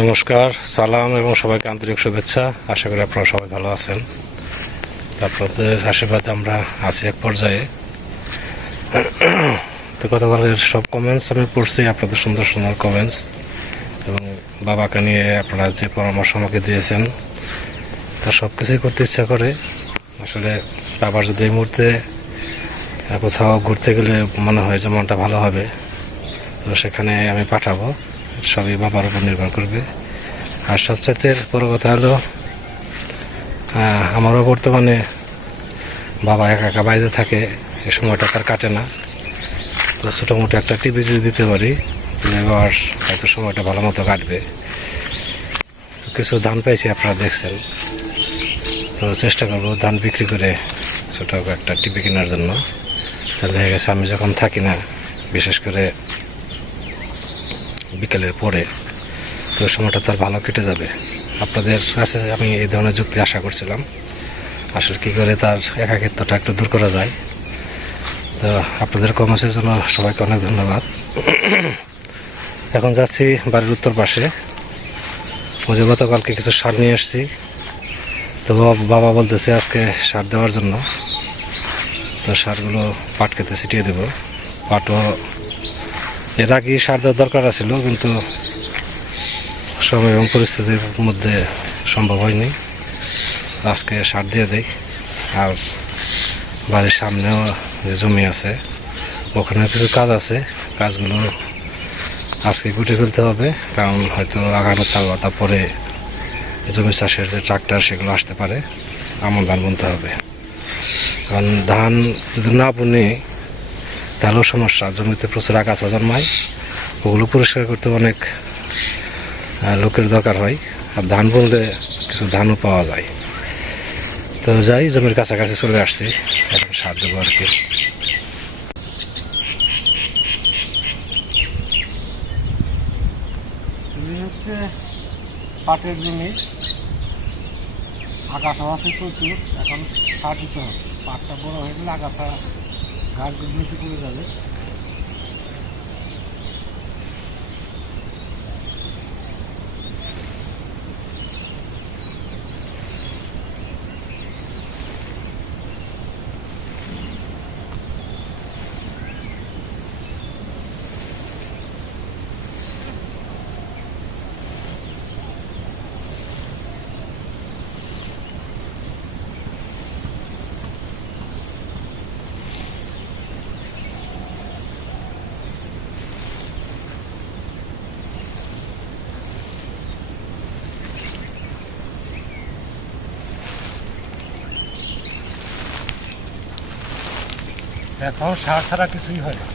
নমস্কার, সালাম এবং সবাইকে আন্তরিক শুভেচ্ছা। আশা করি আপনারা সবাই ভালো আছেন। আপনাদের আশীর্বাদে আমরা আছি এক পর্যায়ে। তো গতকালের সব কমেন্টস আমি পড়ছি, আপনাদের সুন্দর সুন্দর কমেন্টস, এবং বাবাকে নিয়ে আপনারা যে পরামর্শ আমাকে দিয়েছেন তা সব কিছুই করতে ইচ্ছা করে। আসলে বাবার যদি এই মুহূর্তে কোথাও ঘুরতে গেলে মনে হয় যে মনটা ভালো হবে, তো সেখানে আমি পাঠাবো। সবই বাবার উপর নির্ভর করবে। আর সবচাইতে বড় কথা হলো, আমারও বর্তমানে বাবা একা একা বাড়িতে থাকে, এ সময়টা তার কাটে না। তো ছোটো মোটো একটা টিভি যদি দিতে পারি এবার হয়তো সময়টা ভালো মতো কাটবে। তো কিছু ধান পাইছি, আপনারা দেখছেন। তো চেষ্টা করবো ধান বিক্রি করে ছোটো একটা টিভি কেনার জন্য। তাহলে হয়ে গেছে আমি যখন থাকি না, বিশেষ করে বিকেলের পরে, তো সময়টা তার ভালো কেটে যাবে। আপনাদের কাছে আমি এই ধরনের যুক্তি আশা করছিলাম, আসলে কী করে তার একাকিত্বটা একটু দূর করা যায়। তো আপনাদের কমেন্টের জন্য সবাইকে অনেক ধন্যবাদ। এখন যাচ্ছি বাড়ির উত্তর পাশে। ওই যে গতকালকে কিছু সার নিয়ে এসেছি, তো বাবা বলতেছে আজকে সার দেওয়ার জন্য। তো সারগুলো পাট খেতে ছিটিয়ে দেবো। পাটও এর আগেই সার দেওয়ার দরকার ছিল, কিন্তু সময় এবং পরিস্থিতির মধ্যে সম্ভব হয়নি। আজকে সার দিয়ে দেই। আর বাড়ির সামনেও যে জমি আছে, ওখানে কিছু কাজ আছে, কাজগুলো আজকে গুটে ফেলতে হবে। কারণ হয়তো আগামীকাল বা তারপরে জমি চাষের যে ট্রাক্টর সেগুলো আসতে পারে, আমন ধান বুনতে হবে। কারণ ধান যদি না বুনি তাহলেও সমস্যা, জমিতে প্রচুর আগাছা জন্মায়, ওগুলো পরিষ্কার করতে অনেক লোকের দরকার হয়। আর ধান বুনলে কিছু ধানও পাওয়া যায়। তো যাই, জমির কাছাকাছি চলে আসছি, এখন সার দেবো আর কি। হচ্ছে পাটের জমি, আগাছা আছে প্রচুর, এখন সার দিতে হবে। পাটটা বড় হয়ে গেলে আগাছা গাছগুলো নিচে পড়ে যাবে। এখন সার ছাড়া কিছুই হয় না।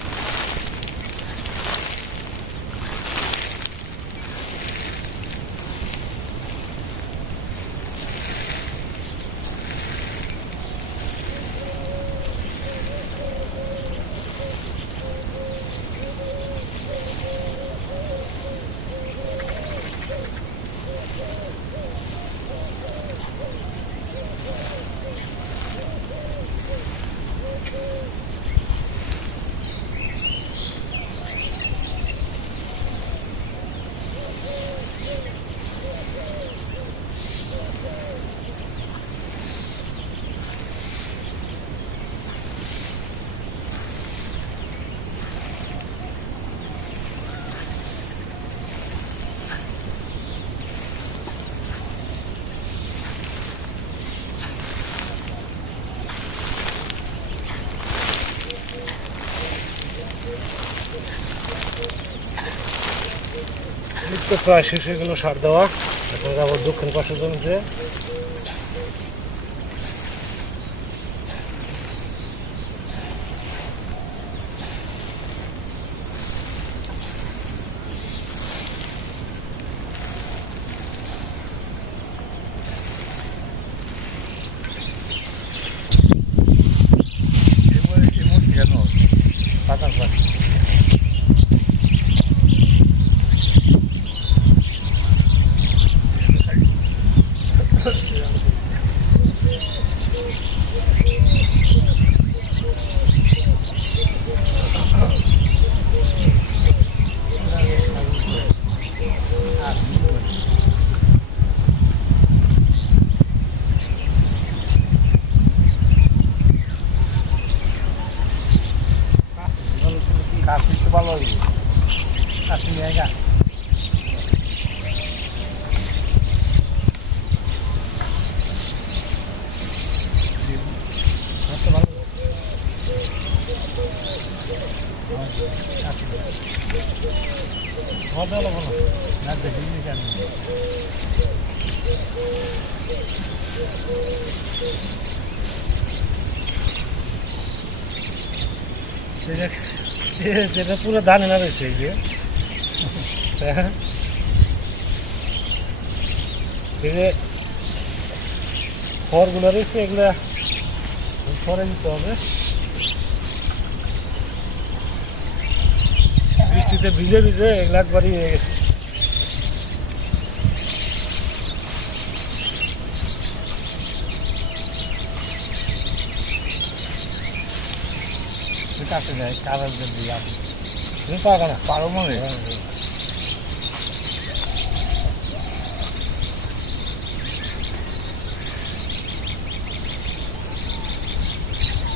তো প্রায় শেষ হয়ে গেল সার দেওয়া। এখন যাবো দক্ষিণ পাশের জমিতে। কাশি তো ভালো হবে কাশি নিয়ে গা ভালো ভালো না দেখিনি কেন যেটা পুরো ধান এনে রয়েছে এই যে এই যে খড়গুলো রয়েছে এগুলা খড়ে দিতে হবে বৃষ্টিতে ভিজে ভিজে এগুলা একবারই হয়ে গেছে কাছে যায় কাগজ দিয়ে আপনি তুমি পারবে না পারো মনে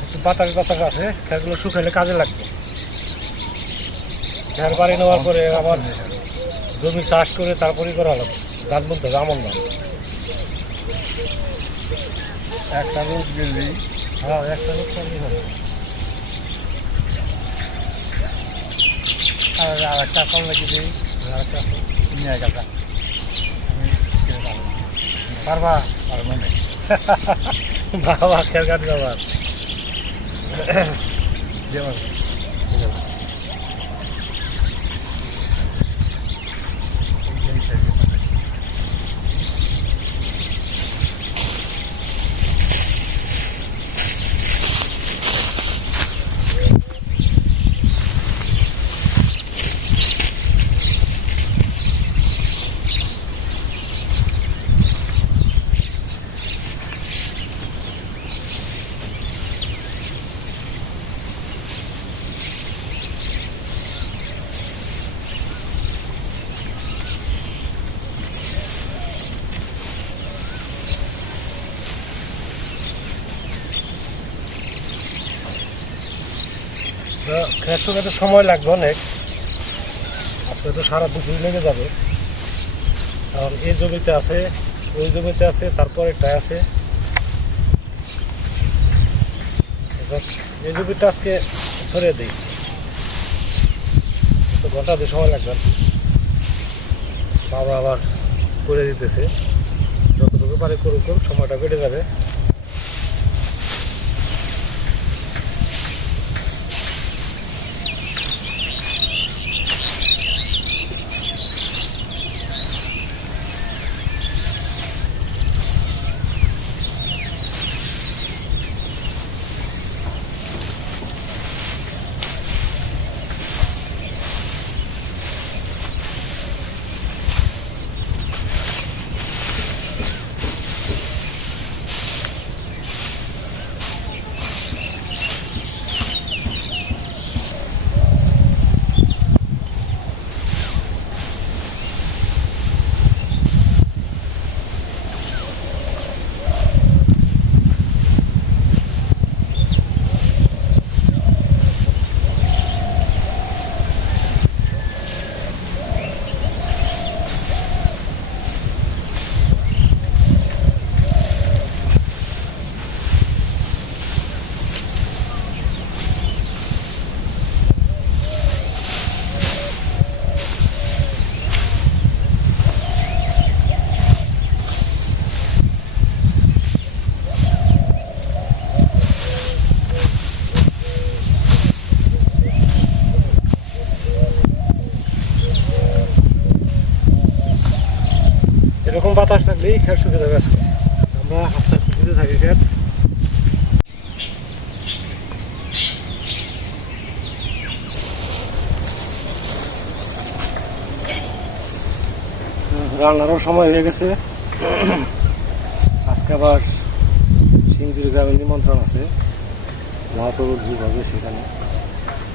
একটু বাতাস বাতাস আছে খেরগুলো শুকাইলে কাজে লাগবে খের বাড়ি নেওয়ার পরে আবার জমি চাষ করে তারপরেই করা হলো ধান বলতে হবে আমন ধান একটা রোদ গেলি হ্যাঁ একটা রোদ করলেই হবে আর একটা করলে কি দিই আর একটা নিয়ে গেল পারবা আর মনে বাবা খেয়াল কাটবে আবার যেমন খের শুকাতে সময় লাগবে অনেক আজকে তো সারা দুপুর লেগে যাবে কারণ এই জমিতে আছে ওই জমিতে আছে তারপর একটা আছে এই জমিটা আজকে ছড়িয়ে দিই তো ঘন্টা 2 সময় লাগবে বাবা আবার করে দিতেছে যতটুকু পারে করুক সময়টা কেটে যাবে এরকম বাতাস থাকলেই খের শুকিয়ে যাবে আজকে আমরা আস্তে আস্তে দিতে থাকি খের রান্নারও সময় হয়ে গেছে আজকে আবার সিংজুরি গ্রামের নিমন্ত্রণ আছে মহাপ্রভুর ভোগ হবে সেখানে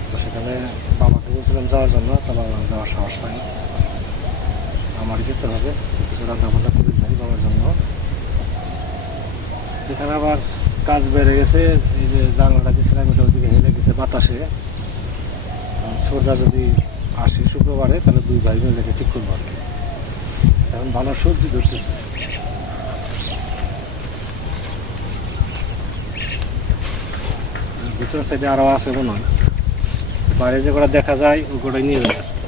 তো সেখানে বাবাকে বলছিলাম যাওয়ার জন্য তা বাবা যাওয়ার সাহস পাইনি আমারই যেতে হবে কিছু রান্নাবান্না করে যাই বাবার জন্য এখানে আবার কাজ বেড়ে গেছে এই যে জানলাটা দিয়েছিলাম এটা ওইদিকে হেলে গেছে বাতাসে ছোটদা যদি আসে শুক্রবারে তাহলে দুই ভাই মিলে এটা ঠিক করবো আর কি। এখন ভালো সবজি ধরতেছে। ভিতর সাইডে আরও আছে মনে হয়, বাইরে যে কটা দেখা যায় ওই কটাই নিয়ে যাবে আজকে।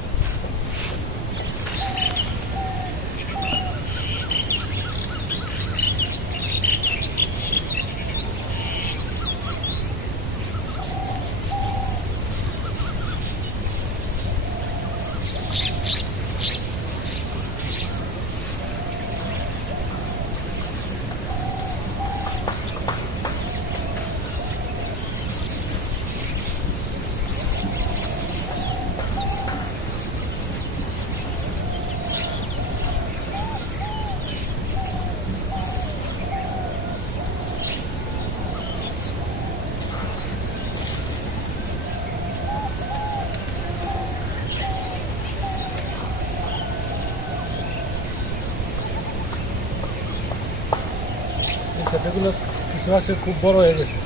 সেগুলো কিছু আছে খুব বড় হয়ে গেছে,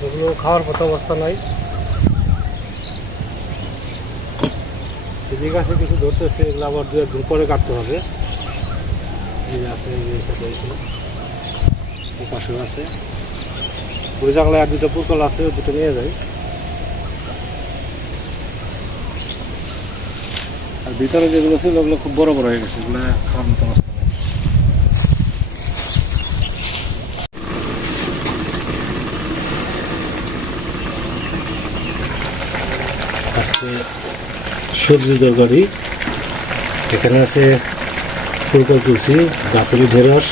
যেগুলো খাওয়ার মতো অবস্থা নাই। এদিকে আছে কিছু ধরতেছে, এগুলো আবার দু একদিন পরে কাটতে হবে। এই আছে, এই সাথে এসে পাশেও আছে, ওই জানলায় আর দুটো পুরকল আছে, ওই দুটো নিয়ে যাই। আর ভিতরে যেগুলো ছিল ওগুলো খুব বড় বড় হয়ে গেছে, এগুলো খাওয়ার মতো অবস্থা নেই। আজকে সবজি তরকারি, এখানে আছে ফুলকপি তুলছি, গাছের ঢেঁড়স,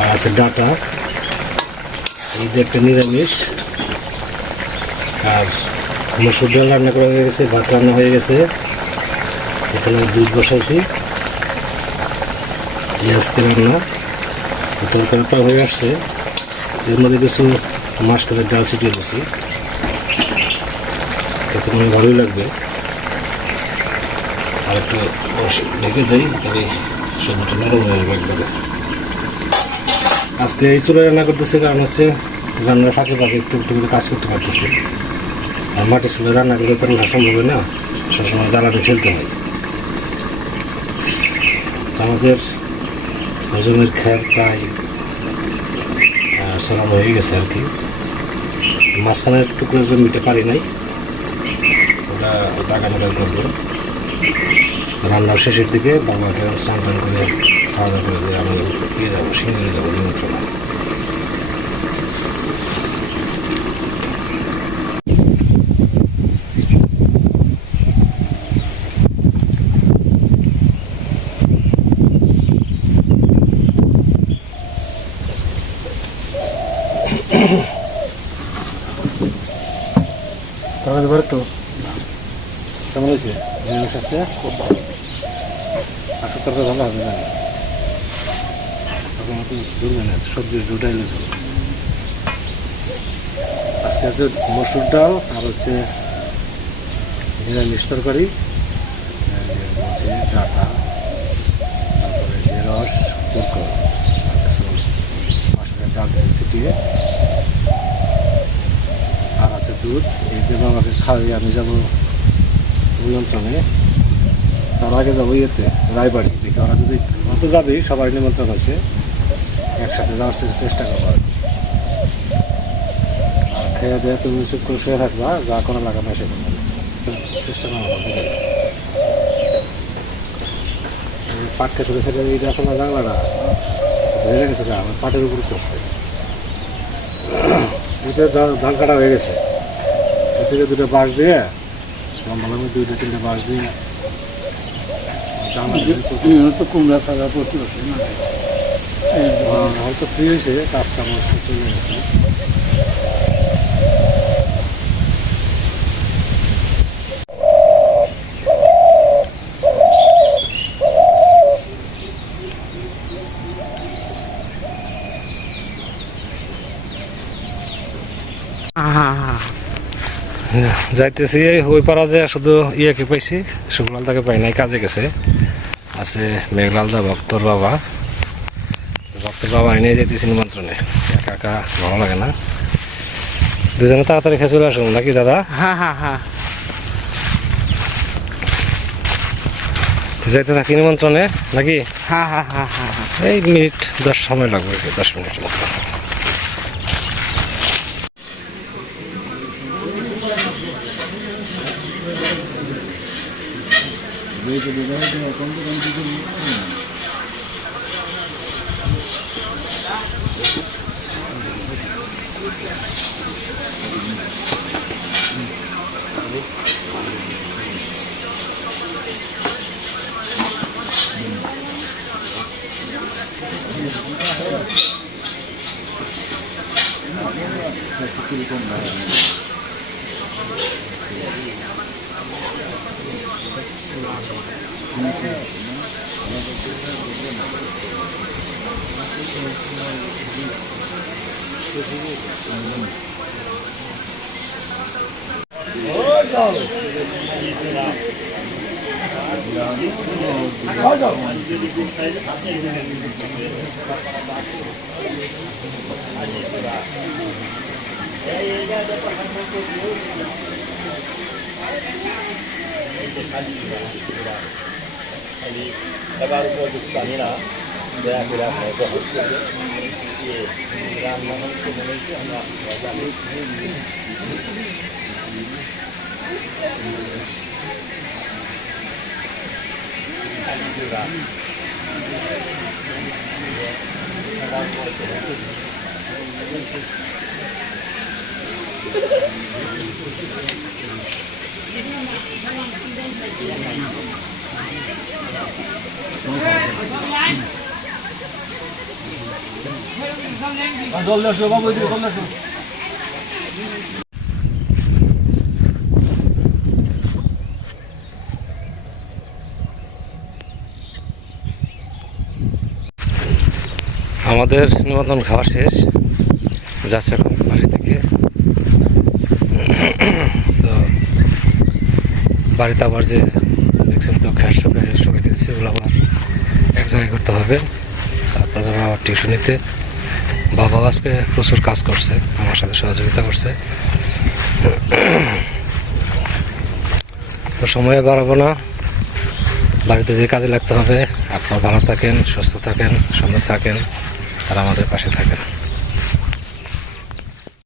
আর আছে ডাটা, এই যে একটা নিরামিষ। আর মসুর ডাল রান্না করা হয়ে গেছে, ভাত রান্না হয়ে গেছে, এখানে দুধ বসাইছি, আজকে রান্না তরকারিটা হয়ে আসছে। এর মধ্যে কিছু মাসকলাইয়ের ডাল ছিটিয়ে দিচ্ছি, এতে মানে ভালোই লাগবে। আর একটু ঢেকে দেই, তাহলে সবজিটা নরম হয়ে যাবে একবারে। আজকে এই চুলায় রান্না করতেছি, কারণ হচ্ছে রান্নার ফাঁকে ফাঁকে একটু একটু করে কাজ করতে পারতেছি। আর মাটির চুলায় রান্না করলে তো রান্না সম্ভব হয় না, সবসময় জ্বালানি ফেলতে হয়। আমাদের হজমের খেয়াল প্রায় সরানো হয়ে গেছে আর কি। মাঝখানের টুকরো জমিতে পারি নাই, ওটা আগামীকাল করবো। রান্নার শেষের দিকে বাবাকে স্নান টান করে খাওয়া দাওয়া করে দিয়ে আমি দিয়ে যাবো, সিঙ্গুরে যাবো নিমন্ত্রণে। তাহলে এবার তো কেমন হয়েছে? নিরামিষ আছে, আজকে তরকারি ভালো হবে না, তখন মতো ধরবে না, সবজির দুটাই লেগে। আজকে হচ্ছে মসুর ডাল আর হচ্ছে নিরামিষ তরকারি, হচ্ছে ডাটা, তারপরে ঢেঁড়স, পুরকল, মাসের ডাল ছিটিয়ে, আর আছে দুধ। এই যে বাবাকে খাওয়াই আমি যাবো নিমন্ত্রণে। তার আগে যাবো ইয়েতে রায়বাড়ি, দেখি ওরা যদি তো যাবেই, সবাই নিমন্ত্রণ আছে, একসাথে যাওয়ার চেষ্টা করবো আর কি। খেয়ে দেয় তুমি চুপ করে শুয়ে থাকবা, যা করা লাগানো সে চেষ্টা করবো। পাট খেতে সেটা এই আছে না জানলাটা ধরে গেছে, আমার পাটের উপর করছে, এটা ধান কাটা হয়ে গেছে। এর থেকে দুটো বাঁশ দিয়ে লম্বা লম্বা, দুইটা তিনটে বাঁশ দিয়ে তো কুমড়া থাকা প্রতি হয়তো ফ্রি হয়েছে, কাজ কাম চলে গেছে। যাইতেছি ওই পাড়া যে শুধু ইয়াকে পাইছি, শুকলাল তাকে পাই নাই, কাজে গেছে। আছে মেঘলালদা, ভক্তর বাবা, ভক্তর বাবা নিয়ে যাইতেছি নিমন্ত্রণে। একা একা ভালো লাগে না, দুজনে তাড়াতাড়ি খেয়ে চলে আসুন নাকি দাদা? হ্যাঁ হ্যাঁ হ্যাঁ, যাইতে থাকি নিমন্ত্রণে নাকি? হ্যাঁ হ্যাঁ হ্যাঁ হ্যাঁ হ্যাঁ। এই মিনিট 10 সময় লাগবে, 10 মিনিট মতো। আমাদের নিমন্ত্রণ খাওয়া শেষ, যাচ্ছে এখন বাড়ি থেকে। তো বাড়িতে আবার যে দেখছেন তো খ্যার শুকিয়ে দিচ্ছে, ওগুলো আবার এক জায়গায় করতে হবে। তারপর যাবো আবার টিউশনিতে। বাবাও আজকে প্রচুর কাজ করছে, আমার সাথে সহযোগিতা করছে। তো সময় বাড়াবো না, বাড়িতে যে কাজে লাগতে হবে। আপনারা ভালো থাকেন, সুস্থ থাকেন, সুন্দর থাকেন, আর আমাদের পাশে থাকেন।